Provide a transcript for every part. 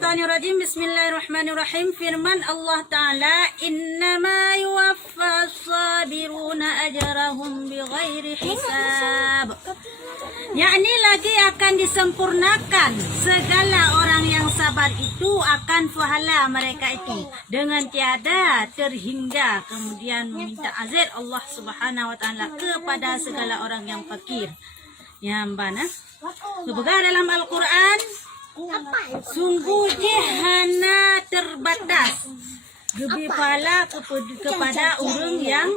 Minasyaitonirrajim. Bismillahirrahmanirrahim. Firman Allah Ta'ala, innama yuwaffas sabiruna ajrahum bighairi hisab. Yakni lagi akan disempurnakan segala orang yang sabar itu akan pahala mereka itu dengan tiada terhingga. Kemudian meminta azir Allah Subhanahu wa Ta'ala kepada segala orang yang fakir. Ya mbana. Semoga dalam Al-Quran, sungguh hana terbatas gebi pahala kepada orang yang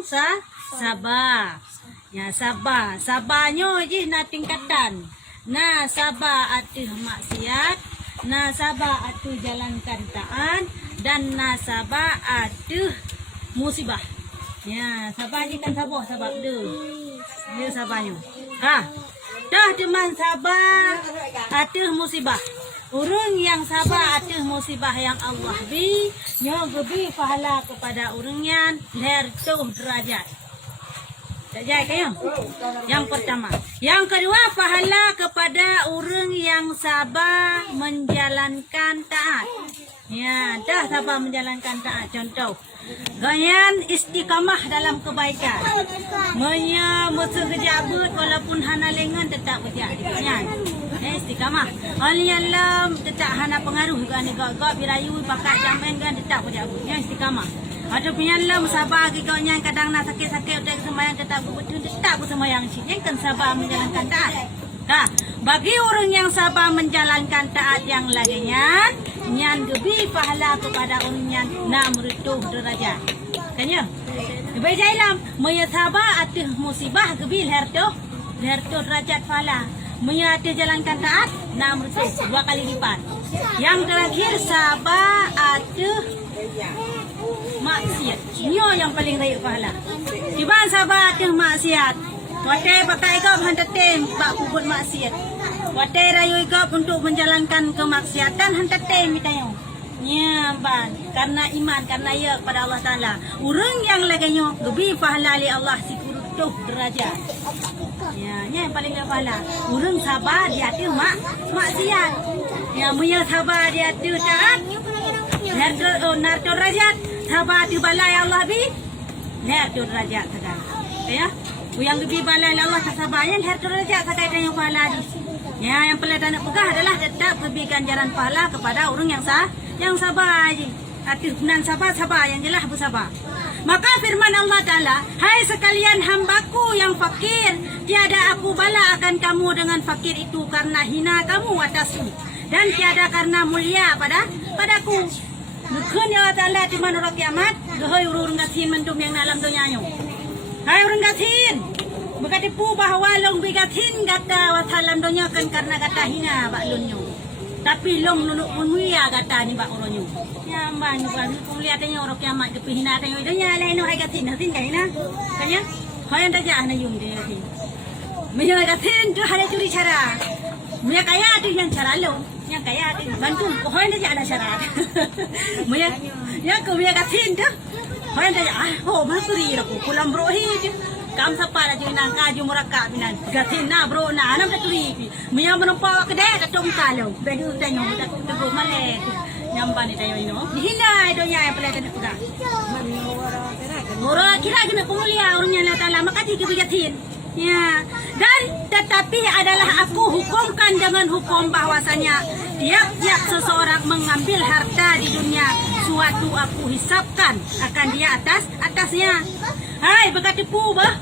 sabar. Ya sabar, sabarnya je na tingkatan. Na sabar atuh maksiat, na sabar atuh jalankan taat, dan na sabar atuh musibah. Ya sabar je kan sabar tu. Dia sabarnya. Dah teman sabar atuh musibah. Orang yang sabar atas musibah yang Allah beri, nyo gebi pahala kepada orangnya leher tuh derajat. Tak jaya kayo? Yang pertama. Yang kedua, pahala kepada orang yang sabar menjalankan taat. Ya, dah sabar menjalankan taat. Contoh, ganyan istiqamah dalam kebaikan. Musuh kejabut walaupun hana lengan tetap berjaya. Istiqamah. Aliyalam tetap hana pengaruh kan gak birayu pakai jaman kan tetap berjabut. Istiqamah. Ada penyalam sabar kau yang kadang nak sakit-sakit udah sembahyang tetap betul tetap bersembahyang sih. Yang kan sabar menjalankan taat. Bagi orang yang sabar menjalankan taat yang laginya, nyan gebi pahala kepada orang yang nak meretuh derajat. Kanya? Lebih jailam, maya sabar atas musibah gebi leher tu derajat pahala. Maya atas jalankan taat, nak meretuh 2 kali lipat. Yang terakhir sabar atas maksiat. Nyo yang paling raya pahala. Tiba sabar atas maksiat. Watai pakai ikap hantar tem bak kubut maksiat. Watai rayu ikap untuk menjalankan kemaksiatan hantar tem mitanya. Ya ban, karena iman, karena ia kepada Allah Taala. Orang yang laganya lebih pahala li Allah si kurutuh derajat. Ya, yang paling pahala. Orang sabar dia tu maksiat. Ya, punya sabar dia tu taat. Narto derajat. Sabar tu balai Allah bi. Narto derajat sekarang. Ya. Yang lebih balai Allah sabarnya leher derajat sekadar yang pahala di. Ya, yang perlu nak pegah adalah tetap beri ganjaran pahala kepada orang yang sabar aja. Arti nan sabar yang jelas bersabar. Maka firman Allah Ta'ala, hai sekalian hambaku yang fakir, tiada aku bala akan kamu dengan fakir itu karena hina kamu atasku, dan tiada karena mulia padaku. Bukan ya Allah Ta'ala di mana orang kiamat, gehoi urung gatin mendum yang dalam dunianya. Hai orang gatin, berkatipu bahawa long bigatin kata wasalam dunia kan karena kata hina baklunyo. Tapi long nunuk mulia kata ni bak uronyo. Ya mbak nyuban kuliah tanya orang kiamat kepi hina tanya dunia lain hai gatin kan hina. Kanya, hai anda jah na yung dia gatin. Maya gatin tu hari curi cara. Maya kaya tu yang cara lo. Yang kaya tu bantu hai anda jah ada cara. Maya ya ko maya gatin tu. Hai anda jah masuri aku pulang brohi tu. Kam sapa na join ang kaju muraka binan gatin na bro na anam daturi miya menumpa kedai katom kalau bedu tanyo tebu male nyamba ni tayo ino hina do nya yang pelatan kuda mura kira gina pemulia orangnya Allah Taala makati ke gatin ya dan tetapi adalah aku hukumkan dengan hukum bahwasanya tiap-tiap seseorang mengambil harta di dunia suatu aku hisapkan akan dia atasnya. Hai berkatipu bah.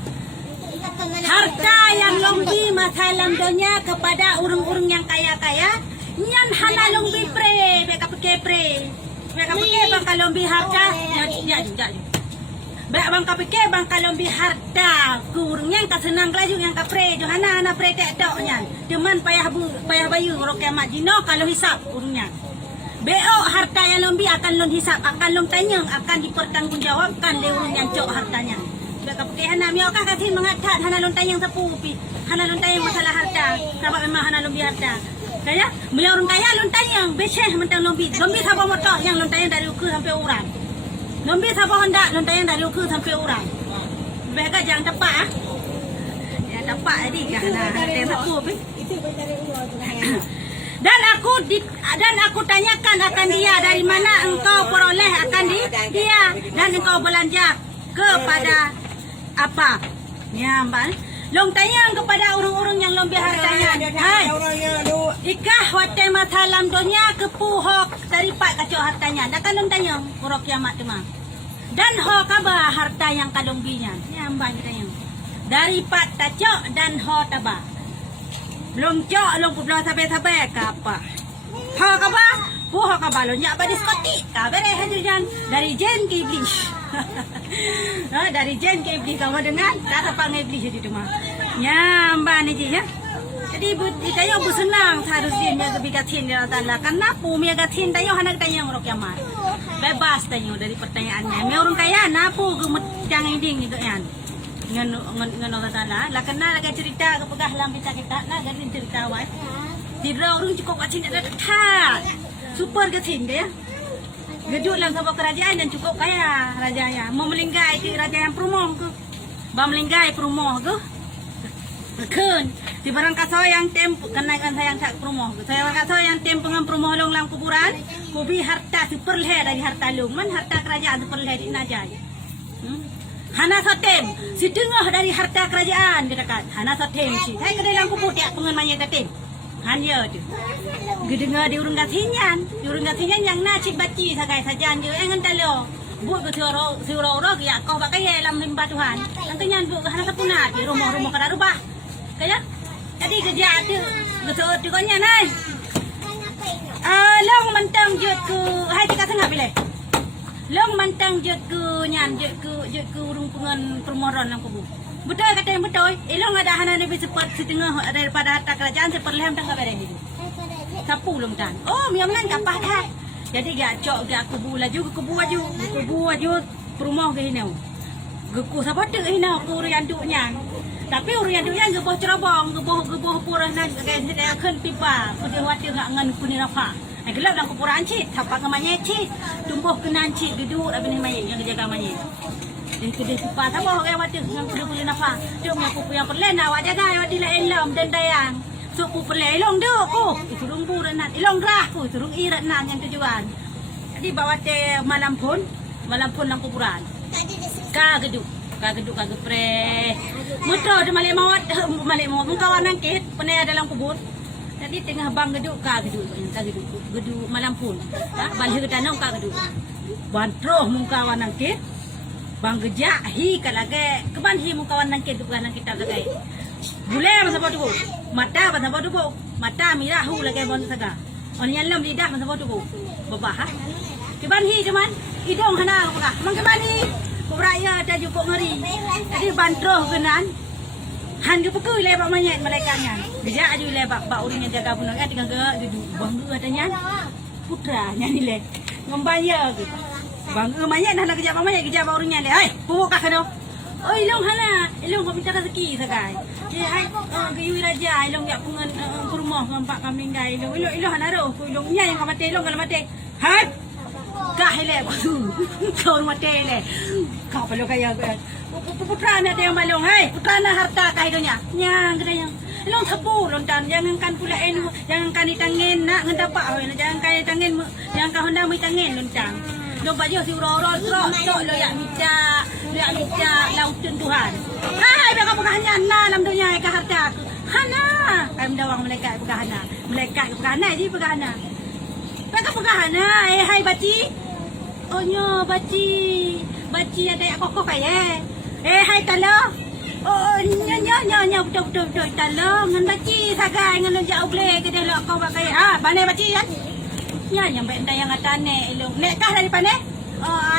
Harta yang longbi masalah dunia kepada orang-orang yang kaya-kaya, nyan hana longbi pre, beka pakai pre. Beka pakai bang kalombi harta, ya. Beka bang pakai bang kalombi harta, kurang yang kasenang laju yang kapre, johana pre tek tok nyan. Cuman payah bayu orang kiamat jino kalau hisap urungnya. Beo harta yang lombi akan lon hisap, akan lon tanya, akan dipertanggungjawabkan oleh orang yang cok hartanya. Beka pakai hana miokah kasih mengatat hana lon tanya sepupi, hana lon tanya masalah harta, sebab memang hana lombi harta. Kaya, beliau orang kaya lon tanya, beceh mentang lombi sabah motor yang lon tanya dari ukur sampai orang. Lombi sabah Honda lon tanya dari ukur sampai orang. Beka jangan tepat Ya tepat tadi kan. Ada sepupi. Dan aku tanyakan akan dia, dari mana engkau peroleh akan dia, dan engkau belanja kepada apa? Ya, Mbak. Long tanya kepada orang-orang yang lebih hartanya. Hai. Ikah wate matalam dunia kepuhok daripat kacau hartanya. Dah kan long tanya orang kiamat tu mah. Dan ho kaba harta yang kalong binyan. Ya, Mbak tanya. Daripat kacau dan ho taba. Belum cok, belum sampai apa. Ho kaba, ho kaba lo nyak ba diskotik. Ka bere hadirjan dari jen ke iblis. Dari jen ke iblis kamu dengan kata panggil iblis itu mah. Ya, Mbak ni je ya. Jadi ditanya bu senang harus dia bigatin dia Allah. Karena pu mi gatin tayo hanak tanya orang kiamat. Bebas tanya dari pertanyaannya. Mi orang kaya napu gemecang inding gitu yan. Ngan Allah Taala. Lah kena lagi cerita kepegah lam kita nah ganin cerita wai. Tidak orang cukup gatin ada dekat. Super gatin dia. Geduk lang sebuah kerajaan dan cukup kaya rajanya. Mau melinggai ke kerajaan Perumoh ke. Ba melinggai Perumoh ke. Kan di barang kaso yang tempo kenaikan sayang tak Perumoh. Saya kaso yang tempo dengan Perumoh long lang kuburan. Kubi harta superleh dari harta long. Man harta kerajaan superleh di Najai. Hana sotem si tengah dari harta kerajaan dia dekat. Hana sotem si. Saya ke dalam kubur tiap pengemanya tetem. Hanya tu. Gedengar di urung gatinyan yang nacik baci sagai sajan dia engan talo. Bu ke suro ya kau pakai dalam limbah Tuhan. Nantinya bu hana sapuna di rumah-rumah kada rubah. Kaya? Jadi kerja tu betul tu konya nai. Long mentang jut ku hai tika tengah pilih. Long mentang jut ku nyan jut ku urung pengen permoron lang kubu. Betul kata yang betul. Ilong ada hana lebih cepat setengah daripada harta kerajaan seperlem tangkap bereh itu. Sapu lom tan. Oh, miamlan kapah dah. Jadi gak cok gak kubu laju kubu aju Perumoh ke hinau. Geku sabat ke hinau ku urian duknya. Tapi urian duknya geboh cerobong, geboh purah nan kayak sedaya keun pipa. Putih wati gak ngan kuni rafa. Ai gelap lang kupuran cit, tapak ngamanya cit. Tumbuh kenan cit geduk abis ni mayit yang jaga mayit. Jadi kedai pipa taboh kayak wati ngan kudu nafa. Jom yang kupu yang perlen awak jaga awak dilain lam dan dayang. So pupulai ilong duk ku iturung buran ilong rah ku iturung irat nan yang tujuan. Jadi bawa te malam pun lang kuburan. Ka geduk ka gepre. Muto de malik mawat mengkawan nangkit pernah dalam kubur. Jadi tengah bang geduk ka geduk malam pun. Balih ke tanong ka geduk. Bantroh mengkawan nangkit. Bang gejak hi kalage keban hi mengkawan nangkit bukan nang kita kagai. Boleh masa bodoh. Mata masa bodoh. Mata mirahu lagi bon saga. Orang yang lam lidah masa bodoh. Babah. Keban hi cuman hidung hana apa? Mang keban hi. Kubraya ada juga ngeri. Jadi bantroh kenan. Han ke peku lebak manyet malaikatnya. Bijak aju lebak bak orang yang jaga punang kan dengan duduk bangga katanya. Putra nyanyi le. Ngembaya ke. Bangga manyet dah nak kejap manyet orangnya le. Hai, pupuk kah kado? Oh, ilong hana, ilong kau minta rezeki sagai. Hai, kayu raja, ilong yak pungan Perumoh ngampak kambing gai. Ilong hana ro, ilong nya yang mati ilong kalau mati. Hai. Kah le kau mati le. Kau perlu kaya putra ni ada yang malong. Hai, putra na harta kah hidungnya. Nyang gedanya. Ilong sapu lontan jangan kan pula jangan kan ditangin nak ngendapak jangan kan ditangin yang kau hendak mai tangin lontang. Dong baju si ro cok lo yak minta lautan Tuhan. Hai baka pegahnya na dalam dunia ka harta. Hana, kai mendawang malaikat pegahana. Malaikat pegahana ji pegahana. Baka pegahana hai baci. Oh nyo baci. Baci ada yak kokok kaya. Hai talo. Oh nyo betul talo ngan baci sagai ngan jauh boleh ke dia kau pakai. Bane baci kan? Ya yang baik yang atane ilong. Nek kah daripada?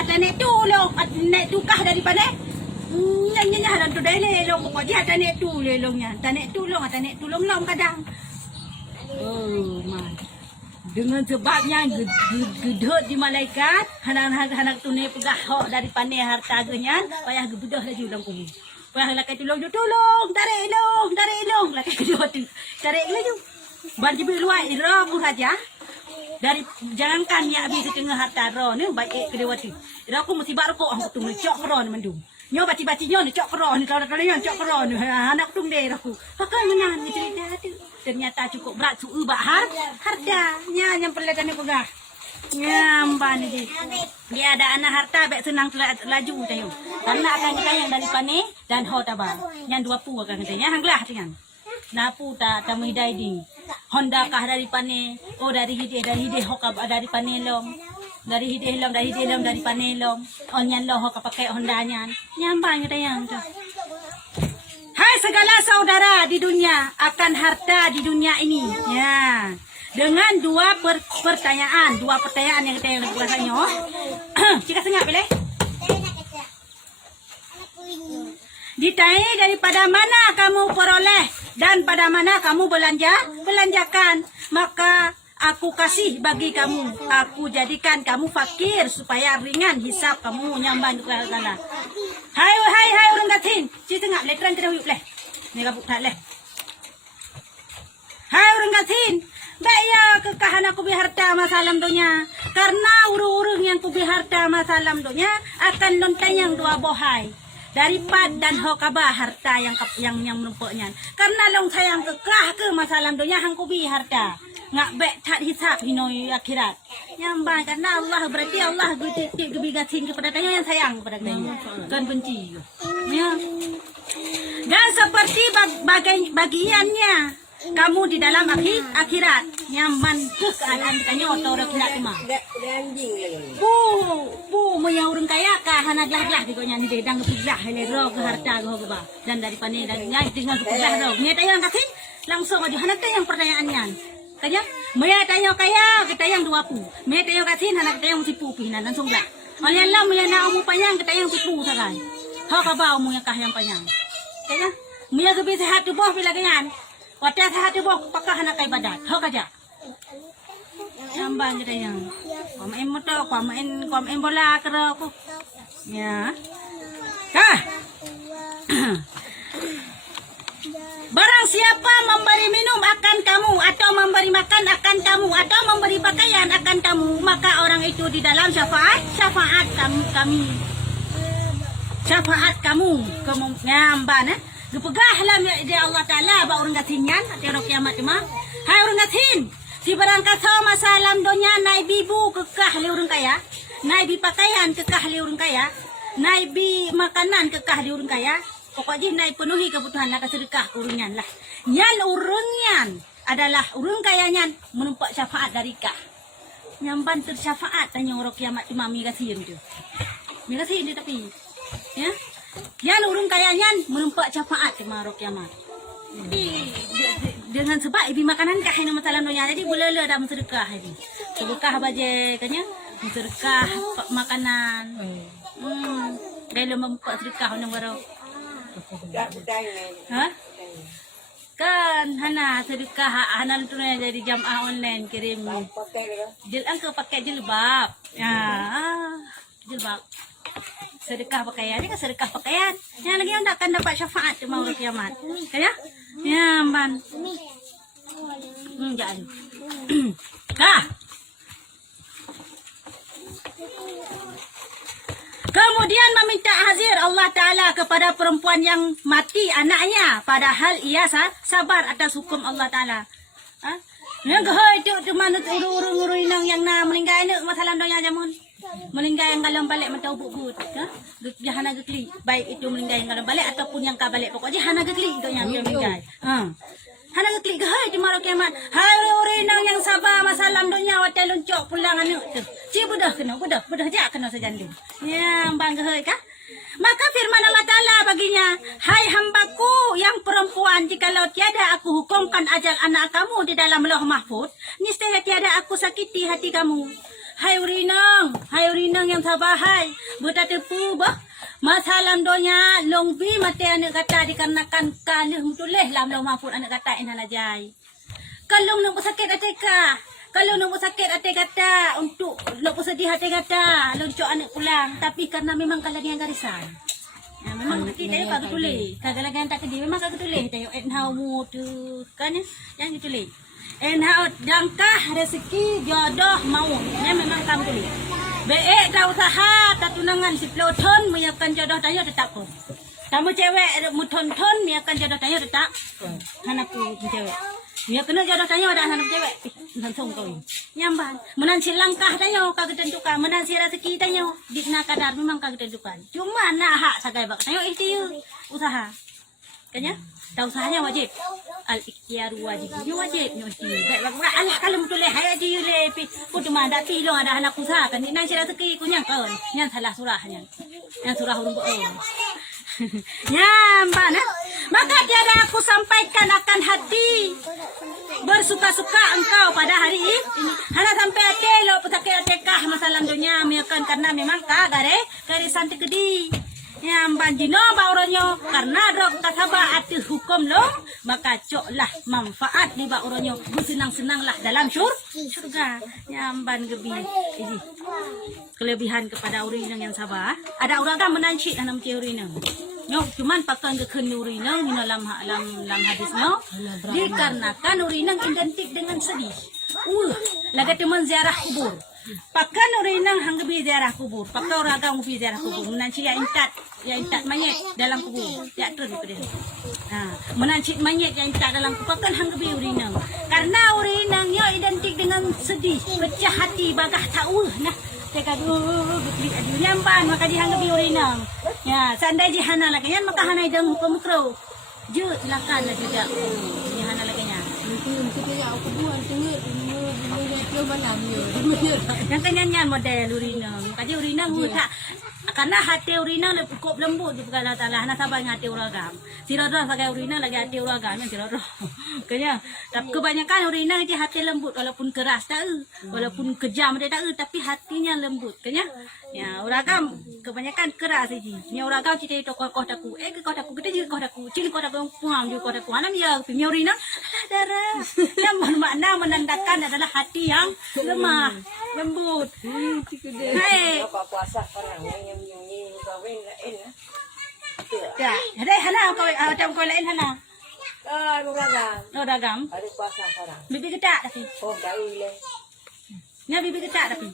Atane tu lo, nek tu kah daripada? Nya halan tu dai ilong ko dia atane tu ilongnya. Atane tulong long kadang. Oh man. Dengan sebabnya gedut di malaikat, hanak tunai pegah hok dari pandai harta genyan, payah gebudah lagi ulang kubu. Payah lakai tolong, tarik ilong, lakai kedua tu. Tarik lagi. Ban jibil luai ro saja. Dari jangankan ya habis setengah harta ro ni baik kedua tu. Ira aku mesti bar ko aku tu cok ro ni mendung. Nyo baci-baci nyo cok ro ni kalau nyo cok ro ni anak tu deh aku. Pakai menan cerita tu. ternyata cukup berat suubah hartanya yang pelajari pegah. Nyamban ni dia ada anak harta baik senang laju tayo. Karena akan kita yang dari pane dan hotaba. Yang dua pu akan kita yang hanglah dengan. Napu ta tamidai ding. Honda kah dari pane, oh dari hide hokab dari panelong. Dari hide long dari panelong. Onyan lo hokap pakai Hondanya. Nyamban kita yang tu. Hai segala saudara di dunia akan harta di dunia ini. Ya. Dengan dua pertanyaan yang kita yang bertanya. Cika sengap boleh? Ditanya daripada mana kamu peroleh dan pada mana kamu belanjakan, maka aku kasih bagi kamu. Aku jadikan kamu fakir supaya ringan hisap kamu nyambang ke Allah. Hai orang gatin, cita ngap letran terus boleh. Ni kabuk tak leh. Hai orang gatin. Baya kekahan aku biharta masalam donya. Karena urung-urung yang ku biharta masalam donya akan lontang yang dua bohai. Daripada dan hokabah harta yang menumpuknya. Karena long sayang kekah ke masalam donya hang ku biharta. Ngak bek tak hisap hinoi akhirat. Nyambang karena Allah berarti Allah guti gebigatin kepada tanya yang sayang kepada tanya. Kan benci. Ya. Dan seperti bagiannya kamu di dalam akhirat nyaman ke keadaan ditanya otor kena cuma. Bu yang orang kaya kah anak lah digonya ni dedang kepilah hele ro ke harta ke ba dan dari pane dan nyai tinggal kepilah ro. Ni tayang kasih langsung aja anak tayang pertanyaannya. Kaya maya tayang kaya kita yang 20. Maya tayang kasih anak tayang sipu pinan langsung lah. Oleh Allah maya na umu panyang kita yang sipu sakai. Ha ka ba umu yang kah yang panyang. Kaya maya kebi sehat tu boh bila ganyan. Wadah sehat tu pakah anak ibadat. Hok aja. Sambang kita yang. Kuamain motor, kuamain bola kera aku. Ya. Kah. Barang siapa memberi minum akan kamu atau memberi makan akan kamu atau memberi pakaian akan kamu, maka orang itu di dalam syafaat kami. Syafaat kamu nyamban Gepegahlah dia Allah Ta'ala ba orang gatinyan at orang kiamat mah. Hai orang gatin. Si barang kasa masalam donya nai bibu kekah li orang kaya. Nai bi pakaian kekah li orang kaya. Nai bi makanan kekah li orang kaya. Pokoknya nai penuhi kebutuhan lah kesedekah urungan lah. Nyan urungan adalah urung kayanyan menumpak syafaat dari kah. Nyamban tersyafaat tanya orang kiamat cuma mi kasihin tu. Mi kasihin tu tapi. Ya. Yang urung kayanya menumpak syafaat ke marok kiamat. Dengan sebab ibi makanan kah yang masalah donya jadi boleh dalam sedekah ini. Sedekah baje kanya, sedekah makanan. Kalau membuat sedekah orang baru. Hah? Kan hana sedekah hana tu jadi jamaah online kirim. Angka pakai jilbab. Ya, jilbab. Sedekah pakaian, ini kan sedekah pakaian. Yang lagi yang akan dapat syafaat di maut kiamat. Kaya? Ya, ban. Jangan. Kah? Kemudian meminta hazir Allah Ta'ala kepada perempuan yang mati anaknya. Padahal ia sabar atas hukum Allah Ta'ala. Yang kehoi itu mana urung-urung yang meninggal ini masalah doanya jamun. Meninggal yang galam balik mentau bubut. Dia hana gekli. Baik itu meninggal yang galam balik ataupun yang kabalik. Pokoknya hana gekli itu yang dia meninggal. Hana gekli kehoi di marok kiamat. Hai urung-urung yang sabar masalah doanya watai luncok pulang anak tu. Cik budah kena, budah je kena sejandi. Ya, bang kehoi kah? Maka firman Allah Ta'ala baginya, hai hambaku yang perempuan, jikalau tiada aku hukumkan ajal anak kamu di dalam lauh mahfud, niscaya tiada aku sakiti hati kamu. Hai urinang yang sabahai, buta tepu bah, masalah donya longbi mati anak kata dikarenakan kalung tulis dalam lauh mahfud anak kata inhalajai. Kalau nak sakit atika, kalau nak sakit hati kata untuk nak sedih hati kata loncok anak pulang, tapi karena memang kalau dia garisan. Ya, memang kita ya kagak tulis. Kagak lagi tak kedih memang kagak tulis. Tayo enhau tu kan yang ditulis. Enhau jangkah rezeki jodoh mau. Ya memang kamu tulis. Baik dah usaha tatunangan si peloton menyiapkan jodoh tayo tetap pun. Kamu cewek muton-ton menyiapkan jodoh tayo tetap. Anakku cewek. Ya kena jodoh tanya ada anak cewek. Langsung kau. Nyamban. Menan si langkah tanya kagak tentukan. Menan si rezeki tanya. Dikna kadar memang kagak tentukan. Cuma nak hak sagai bak. Tanya ikhtiar usaha. Kanya? Tak usahanya wajib. Al-ikhtiar wajib. Dia wajib. Dia ikhtiar. Baik bak. Allah kalau betul hai dia lepi. Pun cuma ada pilong ada anak usaha kan. Dikna si rezeki kunyang kau. Yang salah surahnya. Yang surah huruf Nyamban. Maka tiada aku sampaikan akan hati bersuka-suka engkau pada hari ini. Hana sampai hati lo petakir tekah masalah dunia miakan karena memang kagare karisan tekedi. Nyamban jino bauronyo karena drog kasaba ati hukum lo maka coklah manfaat di bauronyo bersenang-senanglah dalam surga. Nyamban gebi ini kelebihan kepada urinang yang sabar. Ada orang kan menancik dalam urinang. Nyok cuman pakai ke urinang di dalam hadisnya dikarenakan urinang identik dengan sedih. Laga teman ziarah kubur. Pakai urinang hanggebi ziarah kubur. Pakai orang agak ngupi ziarah kubur. Menancik yang intat mayat dalam kubur. Ya terus daripada itu. Menancik mayat yang intat dalam kubur pakai hanggebi urinang. Karena urinangnya identik dengan sedih, pecah hati, bagah tahu nah. Saya kata, betul aduh nyampan maka dihanggapi urinang. Ya, sandai jihana lagi kan maka hanai deng hukum makro. Je silakan lah juga. Jihana lagi nya. Mungkin kita aku buat tengok dia malam dia. Yang kenyanyian model urinang. Kaji urinang tak karena hati urinang lebih cukup lembut di perkara talah nak sabar hati uragam. Sirodoh pakai urinang lagi hati uragam yang sirodoh. Kaya kebanyakan urinang dia hati lembut walaupun keras tak walaupun kejam dia tak tapi hatinya lembut. Kaya ya uragam kebanyakan keras saja. Ni uragam cerita itu kau taku kau taku kita jadi kau taku cili kau taku puang juga kau taku anam ya punya urinang darah. Yang bermakna menandakan adalah hati yang lemah lembut. Hai. Puasa orang yang kawin lain lah. Ya, ada hana kau macam kau lain hana. Ragam. Oh dagam. Ada puasa orang. Bibi ketak tapi. Oh, dah boleh. Nya bibi ketak tapi.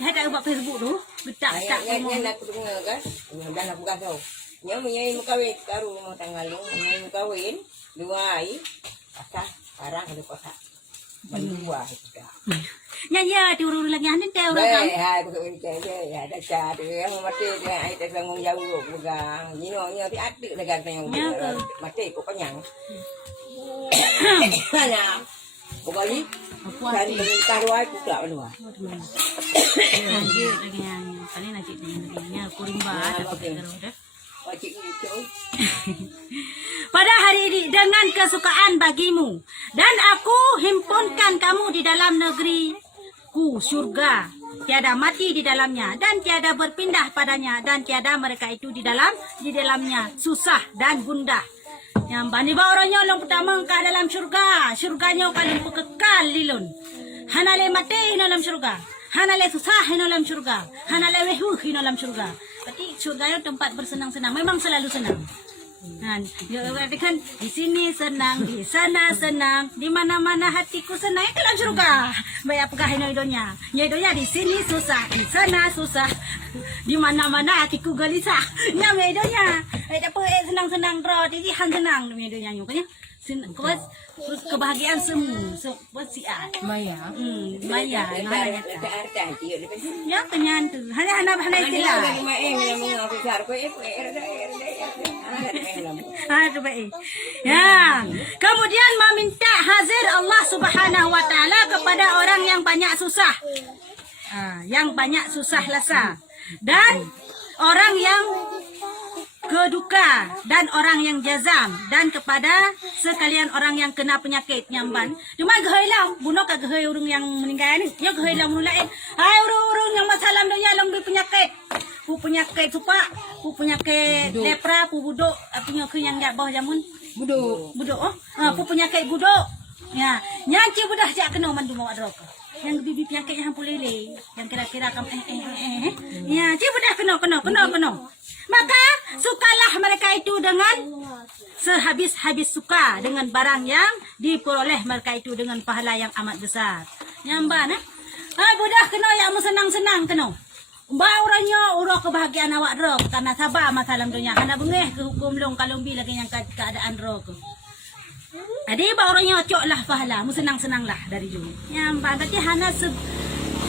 Hai tak buat Facebook tu. Ketak. Yang nak dengar kan? Dah nak buka tahu. Yang kawin taruh mau tanggal lu. Yang kawin 2 hari. Puasa sekarang ada puasa. Berdua kita. Ya diurus lagi anda teh orang. Hai betul betul ya ada cara yang mati dia ai tak tanggung jawab pegang. Nyonya ti adik dekat yang mati kok penyang. Hanya pokoknya kan taruh aku tak menua. Lanjut lagi yang paling lanjut nya kurimba tak Wajib itu. Pada hari ini dengan kesukaan bagimu dan aku himpunkan kamu di dalam negeriku surga, tiada mati di dalamnya dan tiada berpindah padanya dan tiada mereka itu di dalamnya susah dan gundah. Yang bani bauranya long pertama ke dalam surganya paling kekal lilun. Hanale mati dalam surga, hanale susah dalam surga, hanale wehu dalam surga. Berarti surga itu tempat bersenang-senang. Memang selalu senang. Kan, kan di sini senang, di sana senang, di mana-mana hatiku senang. Itu dalam surga. Baik apakah hidonya? Hidonya di sini susah, di sana susah, di mana-mana hatiku gelisah. Nya hidonya. Apa senang-senang roh, jadi han senang hidonya nyukanya. Kebahagiaan semua siat Maya. Maya ya kenyan tu hana istilah ya kemudian meminta hazir Allah Subhanahu wa taala kepada orang yang banyak susah lasa dan orang yang keduka dan orang yang jazam dan kepada sekalian orang yang kena penyakit nyamban. Cuma gehailang bunuh ke gehai urang yang meninggal ni. Ya gehailang bunuh lain. Hai urang yang masalah dunia long penyakit. Pu penyakit supa, pu penyakit lepra, pu buduk artinya ke yang dak bawah jamun. Buduk. Pu penyakit buduk. Ya, nyanci budah jak kena mandu mau adrok. Yang bibi penyakit yang pulele, yang kira-kira kam Ya, ci budah kena. Maka sukalah mereka itu dengan sehabis-habis suka dengan barang yang diperoleh mereka itu dengan pahala yang amat besar. Nyamban budah kena yang senang-senang kena. Bauranya urang kebahagiaan awak rok karena sabar masalah dunia. Hana bengeh ke hukum long kalumbi lagi yang keadaan rok. Adik ba orang yang cok lah pahala, mu senang-senang lah dari dulu. Yang berarti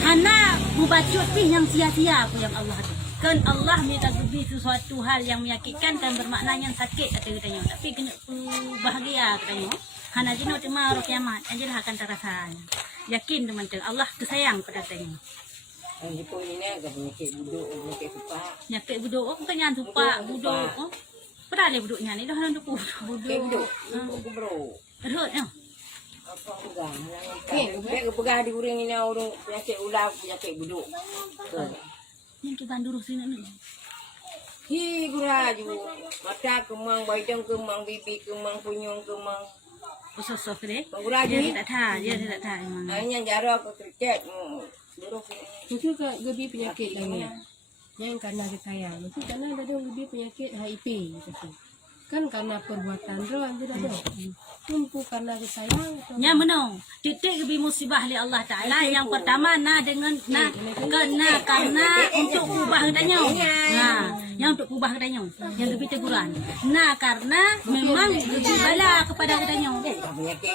hana mubacut pi yang sia-sia aku yang Allah tu. Kan Allah minta gebi sesuatu hal yang menyakitkan kan bermakna yang sakit kata katanya. Tapi kena bahagia katanya. Hana jino tema roh kiamat, anjelah akan terasanya. Yakin teman-teman Allah kesayang pada katanya. Ang Jepun ini agak penyakit buduk, penyakit supak. Nyakit buduk, oh bukan yang tupak, buduk. Oh. Pernah le buduknya ni dah orang tu Penyakit buduk. buduk, buduk kubro. Erut ya. Apa pegang? Dia pegang di uring ini orang penyakit ular, penyakit buduk. Yang ke banduru sini ni. Hi guraju, mata kemang, baidang kemang, bibi kemang, punyung kemang. Usus-usus deh. Guraju Dia ni. tidak tahu, dia tidak tahu memang. Hanya jarak aku terket. Buruk ni. Mungkin gebi penyakit lagi. Yang karena disayang. Mungkin karena ada gebi penyakit HIV. Kan karena perbuatan doang tidak ada. Tumpu karena disayang. Yang menong, titik lebih musibah oleh Allah Taala. Yang pertama dengan karena untuk ubah katanya. Nah, yang untuk ubah katanya. Yang lebih teguran. Nah, karena memang lebih bala kepada katanya. Penyakit.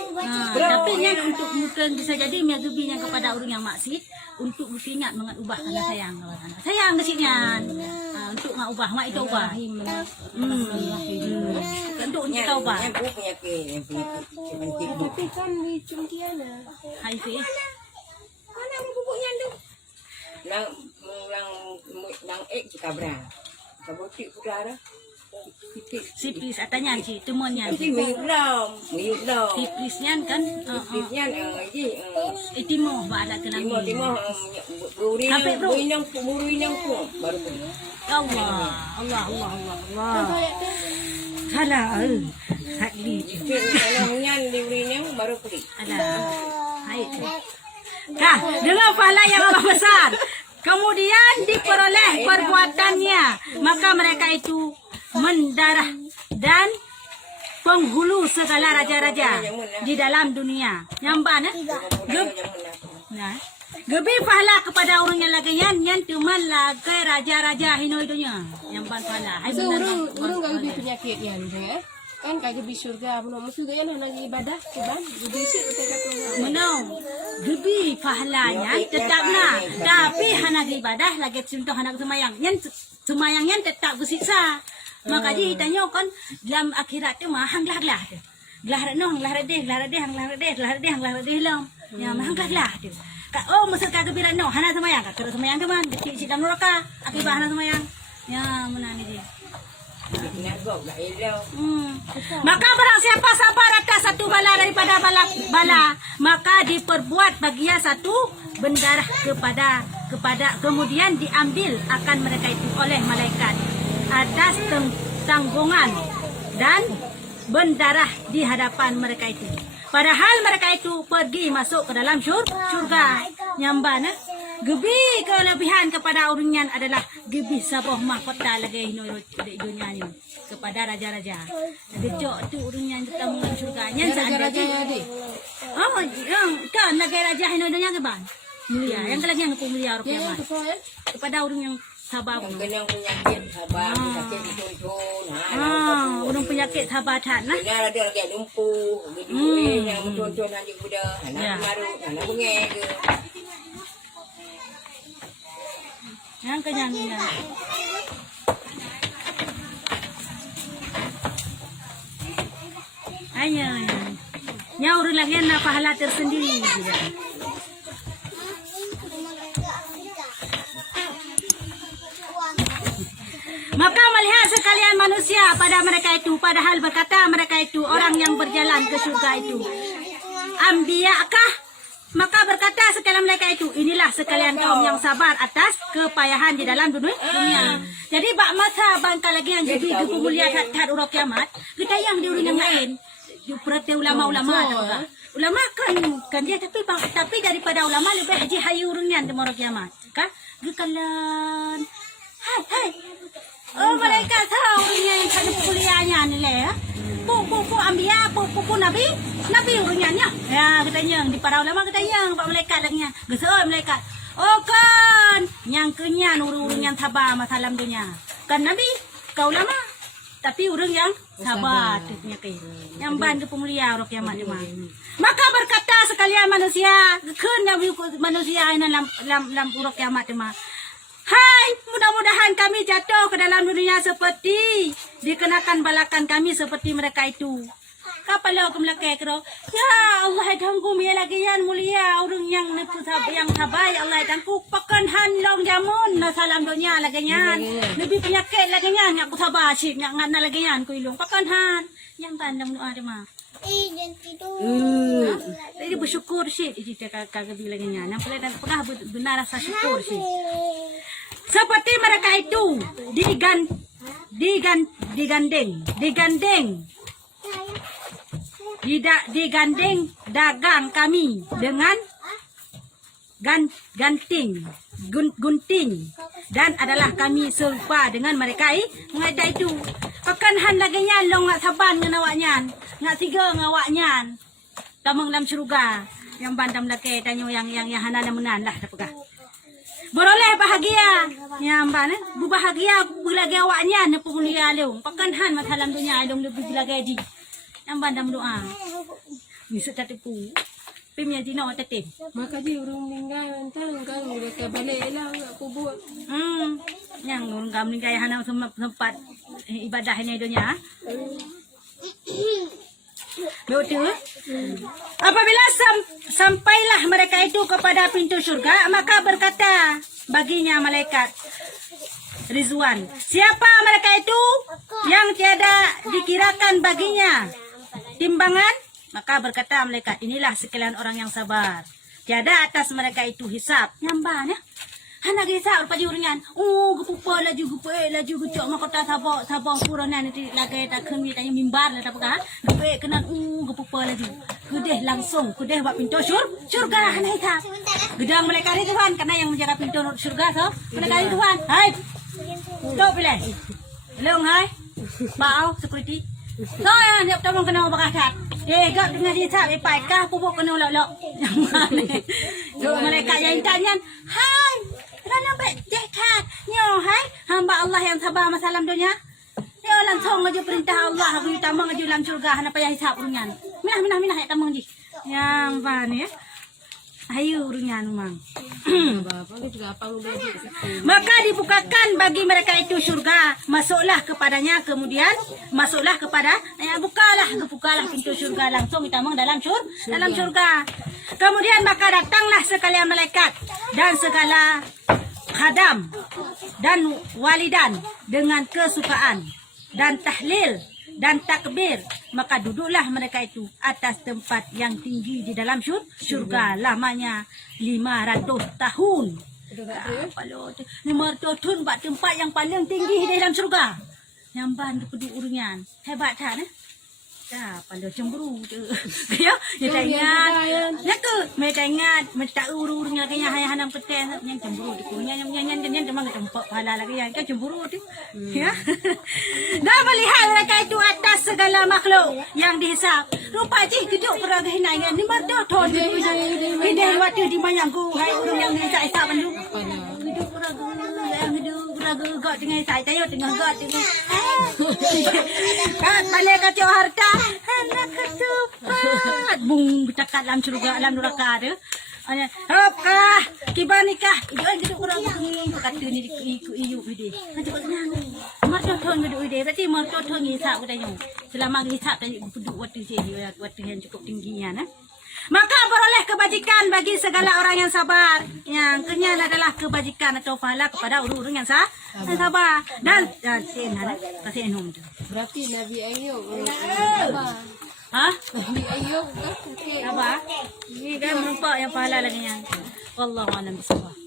Tapi yang untuk bukan bisa jadi yang lebih yang kepada orang yang maksiat untuk mesti ingat mengubah karena sayang kawan anak. Sayang ke sini untuk ngubah, mak itu ubah. Untuk kita ubah. Yang penyakit, yang penyakit buduk. Tapi kan di Cungkiana. HIV. Mana bubuknya tu? Lang kita berang. Kabotik pula dah. Sipis atanya si temonnya. Ini miyuk lam. Sipisnya kan Sipisnya itimo ba ada kena. Timur burinang pun baru beli. Allah. Salah. Hakli. Kalau nyan di burinang baru beli. Alah. Hai. Nah, dengan pahala yang besar. Kemudian diperoleh perbuatannya, maka mereka itu mendarah dan penghulu segala raja-raja di dalam dunia. Nyamban gebi pahala kepada orang yang lagi yang tuman lagi raja-raja hino dunia. Nyamban pahala. Hai So urung gak gebi penyakit yan, kan kagak di surga, menurut surga yan hanya ibadah, kan? Gebi sih kata menang gebi pahalanya tetaplah, tapi hana ibadah lagi contoh hana semayang. Yang semayangnya tetap bersiksa. Maka dia tanya kan dalam akhirat tu mah hang lah tu. Gelah no hang lah deh lam. Ya mah hang lah tu. Oh masa kagak bilang no hana semayang kagak semayang tu man kecil dalam neraka akibat hana semayang. Ya mana ni dia. Maka barang siapa sabar atas satu bala daripada bala maka diperbuat baginya satu bendarah kepada kemudian diambil akan mereka itu oleh malaikat atas tanggungan dan bendarah di hadapan mereka itu. Padahal mereka itu pergi masuk ke dalam syurga. Nyambana gebi kelebihan kepada orangnya adalah gebi sabah mahkota lagi di dunia ini kepada raja-raja. Gejok tu orangnya ketemu dalam syurganya. Raja-raja ada. Oh, yang kan lagi raja di dunia ke ban? Mulia. Yang lagi yang mulia rupiah kepada orang yang sabar. Kena penyakit sabar, penyakit ditonton. Orang penyakit sabatan lah. Kena ada lagi lumpuh, berduri yang mentonton aja kuda. Anak marut, anak bengek ke. Yang kenyangnya. Hanya nyaur lagi na pahala tersendiri juga. Maka melihat sekalian manusia pada mereka itu, padahal berkata mereka itu orang yang berjalan ke surga itu. Ambiyakah? Maka berkata sekalian mereka itu, inilah sekalian kaum yang sabar atas kepayahan di dalam dunia. Jadi bak masa bangka lagi yang jadi kemuliaan saat urut kiamat, kita yang di dunia yang lain, perhati ulama-ulama ada. Ulama kan dia tapi daripada ulama lebih haji hayu urungan di urut kiamat. Kan? Gekalan. Hai. Oh mereka tahu yang kan kuliahnya ni le. Pu ambiya, pu nabi urungannya. Ya katanya di para ulama katanya pak malaikat lagi nya. Gesol malaikat. Oh kan yang kenya urungan tabah masalah dunia. Kan nabi kau ulama tapi orang yang sabar tu penyakit. Yang ban ke pemulia orang kiamat dia mah. Maka berkata sekalian manusia, kena manusia ini dalam urut kiamat dia mah. Hai, mudah-mudahan kami jatuh ke dalam dunia seperti dikenakan balakan kami seperti mereka itu. Kapala aku melakai kero. Ya Allah hidangku mi lagi yan mulia orang yang nepu yang sabai Allah hidangku pakan hanlong jamun na salam dunia lagi yan. Lebih penyakit lagi yan aku sabar sih ngan na lagi yan ku ilung pakan han yang tandang doa dia mah. Jadi bersyukur sih kita kagak lagi yan. Yang paling pernah benar rasa syukur sih. Seperti mereka itu digandeng dagang kami dengan gunting dan adalah kami serupa dengan mereka mengaita itu pakan han lagi nyan long ngak saban dengan awaknya ngak tiga dengan awaknya tamang dalam syurga yang bandam laki tanya yang hanana menan lah dapegah beroleh bahagia yang mana bahagia lagi awaknya ne pengulia leung pakan han masalam dunia leung lebih lagi di yang bandam doa. Bisa tertipu. Pemia dino tetin. Maka dia orang meninggal entah kan mereka balik lah nak kubur. Yang orang meninggal hana tempat ibadah ini dunia. Betul. Apabila sampailah mereka itu kepada pintu surga, maka berkata baginya malaikat Rizwan, siapa mereka itu yang tiada dikirakan baginya timbangan? Maka berkata malaikat, inilah sekalian orang yang sabar. Tiada atas mereka itu hisap. Nyamban ya. Hana hisap rupa juringan. Gepupa laju gucok makota sabar purana nanti lagi tak kena tanya mimbar lah tak apa. Gepe kena gepupa laju. Kudeh langsung kudeh buat pintu surga hana hisap. Gedang malaikat itu Tuhan karena yang menjaga pintu surga so. Malaikat itu Tuhan. Hai. Tok pilih. Leung hai. Bau security. So yang dia tolong kena berkat. Gak dengan dia tak lepas kah pupuk kena lok-lok. So mereka yang tanya, "Hai, kenapa baik dekat? Nyo hai, hamba Allah yang sabar masalah dunia. Ya langsung aja perintah Allah aku tamang aja dalam surga hana payah hisap urungan. Minah ya tamang ji. Yang ban ya. Ayo urungan mang. Maka dibukakan bagi mereka itu surga, masuklah kepadanya, kemudian masuklah kepada bukalah pintu surga langsung ditamang dalam surga. Kemudian maka datanglah sekalian malaikat dan segala khadam dan walidan dengan kesukaan dan tahlil dan takbir, maka duduklah mereka itu atas tempat yang tinggi di dalam surga lamanya 500 tahun. 500 tahun buat tempat yang paling tinggi di dalam surga. Yang bantu penduduk urungan. Hebat tak nah? Dah pandai cemburu tu. Ya, dia tanya. Ya ke? Mereka ingat tak urung lagi yang hanam petai yang cemburu tu. Yang memang tempat pahala lagi yang cemburu tu. Ya. Dah melihat mereka itu atas segala makhluk yang dihisap. Rupa je duduk peraga hinai ni mardah thon. Hidai waktu di mayangku hai urung yang dihisap pandu. Duduk peraga gak dengan saya tengah gak dengan kan balik ke harta anak ketupat bung bercakap dalam surga dalam neraka tu hop kibar nikah duduk orang ni kata ni ikut iu ide macam mana martoh thon duduk ide berarti martoh thon hisap katanya selama hisap tadi duduk waktu yang cukup tingginya nah. Maka beroleh kebajikan bagi segala orang yang sabar. Yang kenyang adalah kebajikan atau pahala kepada orang-orang yang sabar. Dan kasih enum tu. Berarti Nabi Ayub sabar. Nabi Ayub sabar. Ini kan merupakan yang pahala lagi yang. Wallahu a'lam bishawab.